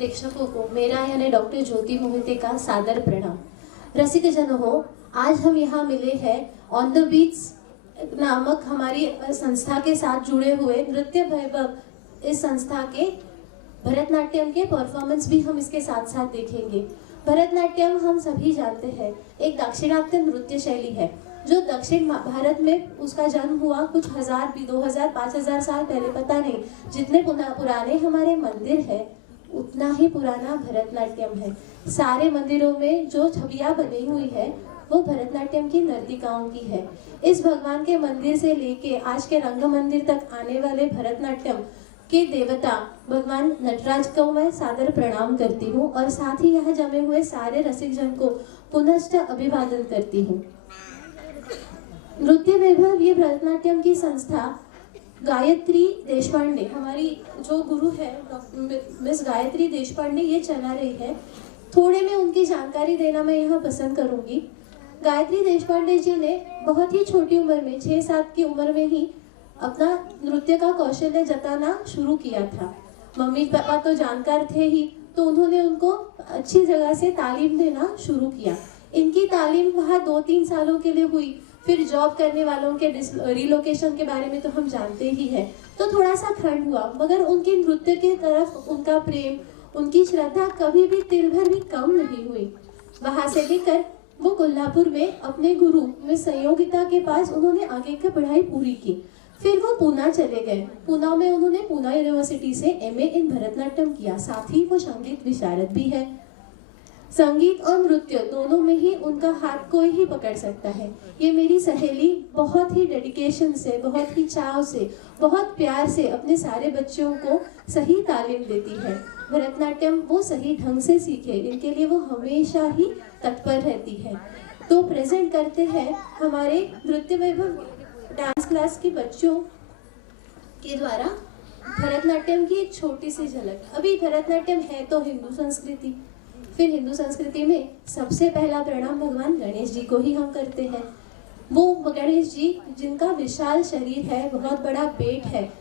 प्रेक्षकों को मेरा यानी डॉक्टर ज्योति मोहिते का सादर प्रणाम। रसिक जन हो, आज हम यहाँ मिले हैं ऑन द बीट्स नामक हमारी संस्था के साथ जुड़े हुए नृत्य वैभव। इस संस्था के भरतनाट्यम के परफॉर्मेंस भी हम इसके साथ साथ देखेंगे। भरतनाट्यम हम सभी जानते हैं एक दाक्षिणात्य नृत्य शैली है जो दक्षिण भारत में उसका जन्म हुआ कुछ 1000 2000 5000 साल पहले, पता नहीं। जितने पुराने हमारे मंदिर है उतना ही पुराना भरतनाट्यम है। सारे मंदिरों में जो छवियां बनी हुई है वो भरतनाट्यम की नर्तिकाओं की है। इस भगवान के मंदिर से लेके आज के रंग मंदिर तक आने वाले भरतनाट्यम के देवता भगवान नटराज को मैं सादर प्रणाम करती हूँ और साथ ही यहाँ जमे हुए सारे रसिक जन को पुनश्च अभिवादन करती हूँ। नृत्य वैभव ये भरतनाट्यम की संस्था गायत्री देशपांडे, हमारी जो गुरु है मिस गायत्री देशपांडे, ये चला रही है। थोड़े में उनकी जानकारी देना मैं यहाँ पसंद करूंगी। गायत्री देशपांडे जी ने बहुत ही छोटी उम्र में 6-7 की उम्र में ही अपना नृत्य का कौशल्य जताना शुरू किया था। मम्मी पापा तो जानकार थे ही, तो उन्होंने उनको अच्छी जगह से तालीम देना शुरू किया। इनकी तालीम वहाँ 2-3 सालों के लिए हुई। फिर जॉब करने वालों के रिलोकेशन के बारे में तो हम जानते ही हैं, तो थोड़ा सा खंड हुआ, मगर उनके नृत्य के तरफ उनका प्रेम, उनकी श्रद्धा कभी भी तिल भर भी कम नहीं हुई। वहां से लेकर वो कोल्हापुर में अपने गुरु में संयोगिता के पास उन्होंने आगे की पढ़ाई पूरी की। फिर वो पूना चले गए। पूना में उन्होंने पूना यूनिवर्सिटी से एमए इन भरतनाट्यम किया। साथ ही वो संगीत विशारद भी है। संगीत और नृत्य दोनों में ही उनका हाथ कोई ही पकड़ सकता है। ये मेरी सहेली बहुत ही डेडिकेशन से, बहुत ही चाव से, बहुत प्यार से अपने सारे बच्चों को सही तालीम देती है। भरतनाट्यम वो सही ढंग से सीखे, इनके लिए वो हमेशा ही तत्पर रहती है। तो प्रेजेंट करते हैं हमारे नृत्य वैभव डांस क्लास के बच्चों के द्वारा भरतनाट्यम की एक छोटी सी झलक। अभी भरतनाट्यम है तो हिंदू संस्कृति, फिर हिंदू संस्कृति में सबसे पहला प्रणाम भगवान गणेश जी को ही हम करते हैं। वो गणेश जी जिनका विशाल शरीर है, बहुत बड़ा पेट है,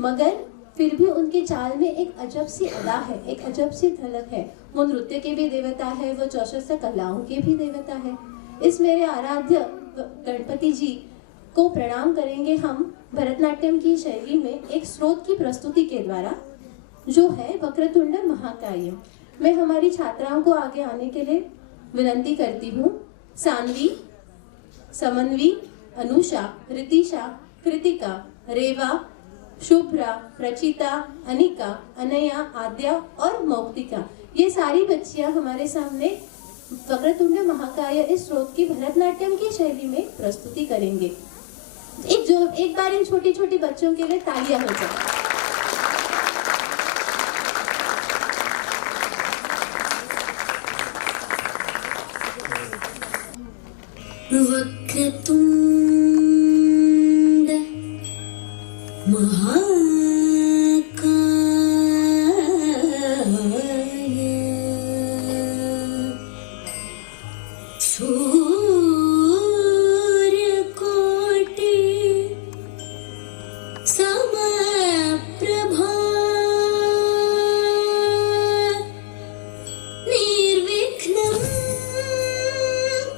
मगर फिर भी उनके चाल में एक अजब सी अदा है, एक अजब सी झलक है। वो नृत्य के भी देवता है, वो 64 कलाओं के भी देवता है। इस मेरे आराध्य गणपति जी को प्रणाम करेंगे हम भरतनाट्यम की शैली में एक स्रोत की प्रस्तुति के द्वारा, जो है वक्रतुंड महाकाय। मैं हमारी छात्राओं को आगे आने के लिए विनंती करती हूँ। सानवी, समन्वी, अनुषा, रितिशा, कृतिका, रेवा, शुभ्रा, रचिता, अनिका, अनया, आद्या और मौक्तिका, ये सारी बच्चियां हमारे सामने वक्रतुंड महाकाय इस स्रोत की भरतनाट्यम की शैली में प्रस्तुति करेंगे। एक बार इन छोटी छोटी बच्चों के लिए तालियां हो जाए। वक्रतुंड महाकाय सूर्यकोटि समप्रभा निर्विघ्नं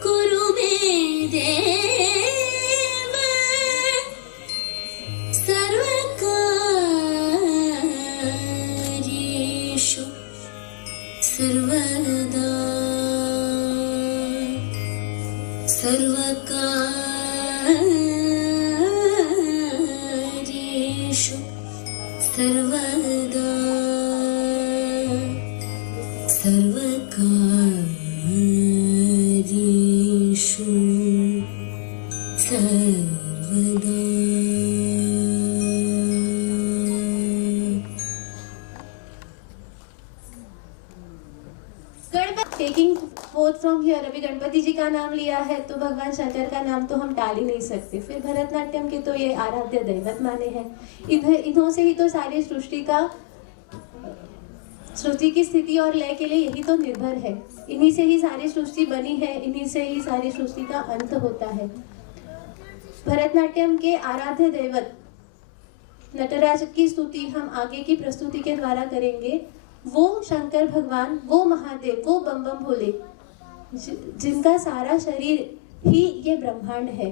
कुरु मे देव सर्वकार्येषु सर्वदा सर्वकार्येषु सर्वदा सर्वकार्येषु सर्वदा। टेकिंग फोर्थ फ्रॉम हियर, अभी गणपति जी का नाम लिया है तो भगवान शंकर का नाम तो हम टाल ही नहीं सकते। फिर भरतनाट्यम के तो ये आराध्य दैवत माने हैं। इन्हों से ही तो सारी सृष्टि की स्थिति और लय के लिए यही तो निर्भर है। इन्हीं से ही सारी सृष्टि बनी है, इन्हीं से ही सारी सृष्टि का अंत होता है। भरतनाट्यम के आराध्य दैवत नटराज की स्तुति हम आगे की प्रस्तुति के द्वारा करेंगे। वो शंकर भगवान, वो महादेव, वो बम बम भोले, जिनका सारा शरीर ही ये ब्रह्मांड है,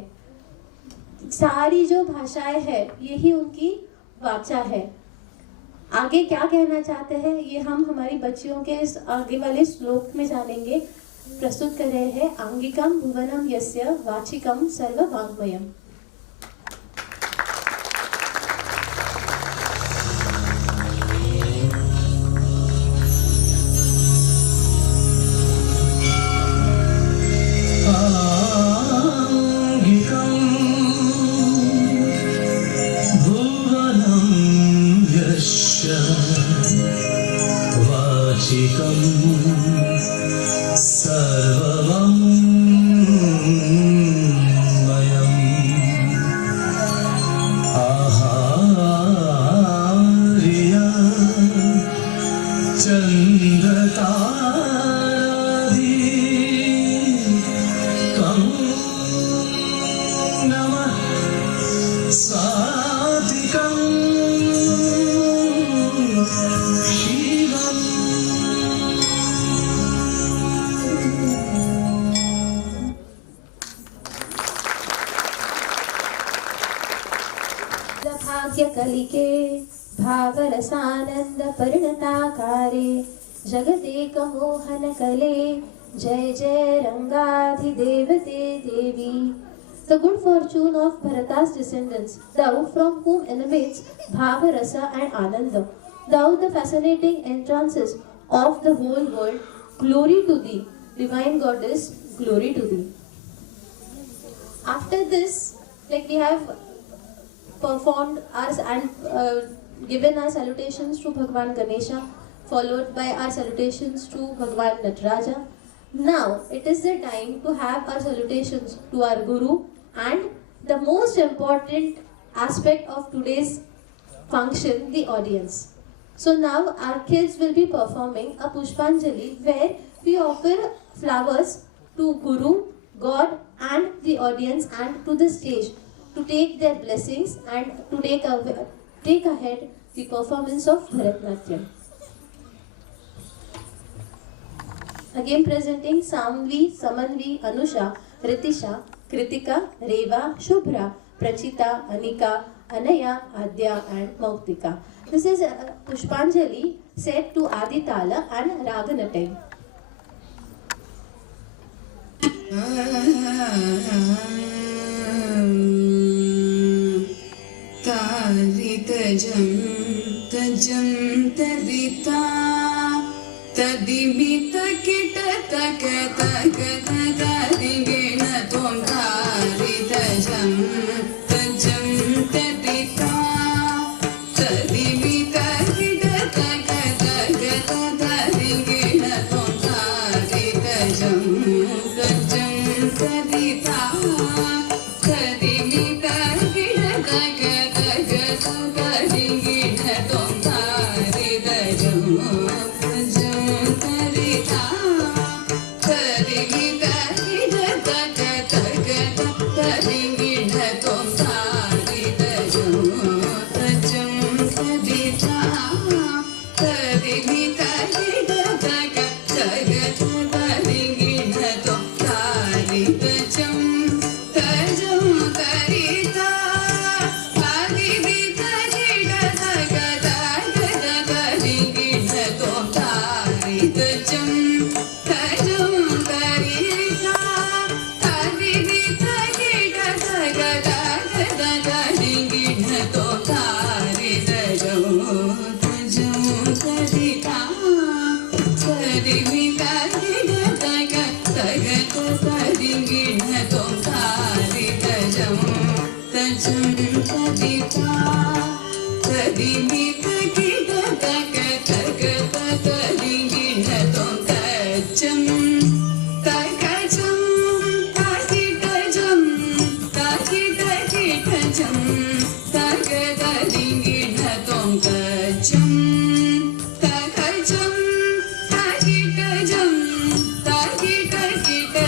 सारी जो भाषाएं है यही उनकी वाचा है। आगे क्या कहना चाहते हैं ये हम हमारी बच्चियों के इस आगे वाले श्लोक में जानेंगे। प्रस्तुत कर रहे हैं आंगिकम भुवनम यस्य वाचिकम सर्व वाङ्मयम्। कलिके भावरसानंद परिणताकारे जगदेक मोहन कले जय जय रंगाधिदेवते देवी। The good fortune of Bharata's descendants, thou from whom emanates Bhava Rasa and Ananda, thou the fascinating entrances of the whole world, glory to thee, divine goddess, glory to thee. After this, like we have performed ours and given our salutations to Bhagwan Ganesha, followed by our salutations to Bhagwan Nataraja. Now it is the time to have our salutations to our Guru and the most important aspect of today's function, the audience. So now our kids will be performing a Pushpanjali where we offer flowers to Guru, God and the audience and to the stage to take their blessings and to take ahead the performance of Bharatanatyam. Again presenting Samvi, Samanvi, Anusha, Ritisha, Kritika, Reva, Shubhra, Prachita, Anika, Anaya, Adya and Mauktika. This is Pushpanjali set to Aditala and Raganatai. Taritajam tajam tadita tadimita kita takata tadigena tom taritajam tajam tadita tadimita kita takata tadigena tom taritajam tajam tadita tadimita Kita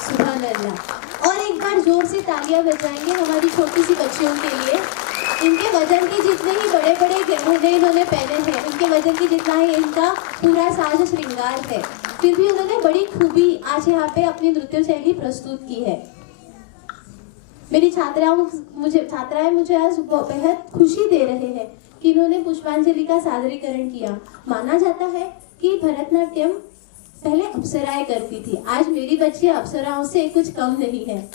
सुभान अल्लाह। और एक बार जोर से तालियां बजाएंगे हमारी छोटी सी बच्चियों के लिए। इनके वजन के जितने ही बड़े बड़े गहने इन्होंने पहने हैं, इनके वजन के जितना ही इनका पूरा साज श्रृंगार है, फिर भी उन्होंने बड़ी खूबी आज यहाँ पे अपनी नृत्य शैली प्रस्तुत की है। मेरी छात्राएं मुझे आज बेहद खुशी दे रहे हैं कि इन्होंने पुष्पांजलि का सादरीकरण किया। माना जाता है कि भरतनाट्यम पहले अप्सराएं करती थी, आज मेरी बच्ची अप्सराओं से कुछ कम नहीं है।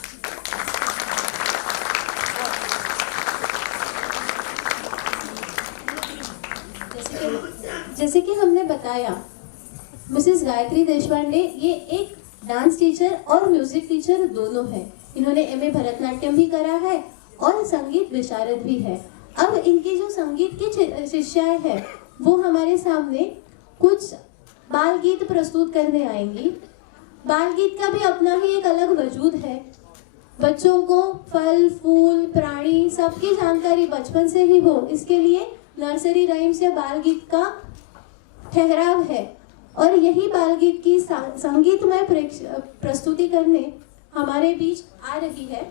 जैसे कि हमने बताया, मिसेस गायत्री देशपांडे ये एक डांस टीचर और म्यूजिक टीचर दोनों हैं। इन्होंने एमए भरतनाट्यम भी करा है और संगीत विशारद भी है। अब इनकी जो संगीत की शिष्याएं हैं वो हमारे सामने कुछ बाल गीत प्रस्तुत करने आएंगी। बाल गीत का भी अपना ही एक अलग वजूद है। बच्चों को फल फूल प्राणी सबकी जानकारी बचपन से ही हो, इसके लिए नर्सरी राइम्स या बाल गीत का ठहराव है। और यही बाल गीत की संगीतमय प्रस्तुति करने हमारे बीच आ रही है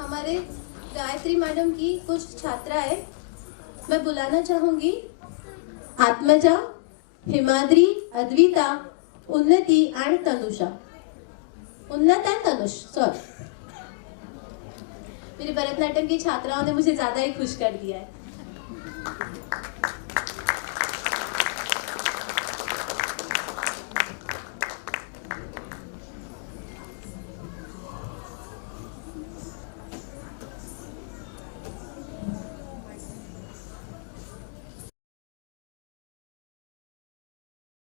हमारे गायत्री मैडम की कुछ छात्राएं। मैं बुलाना चाहूंगी आत्मजा, हिमाद्री, अद्विता, उन्नति एंड तनुषा। उन्नत एंड तनुष, सॉरी, मेरी भरतनाट्यम की छात्राओं ने मुझे ज्यादा ही खुश कर दिया है।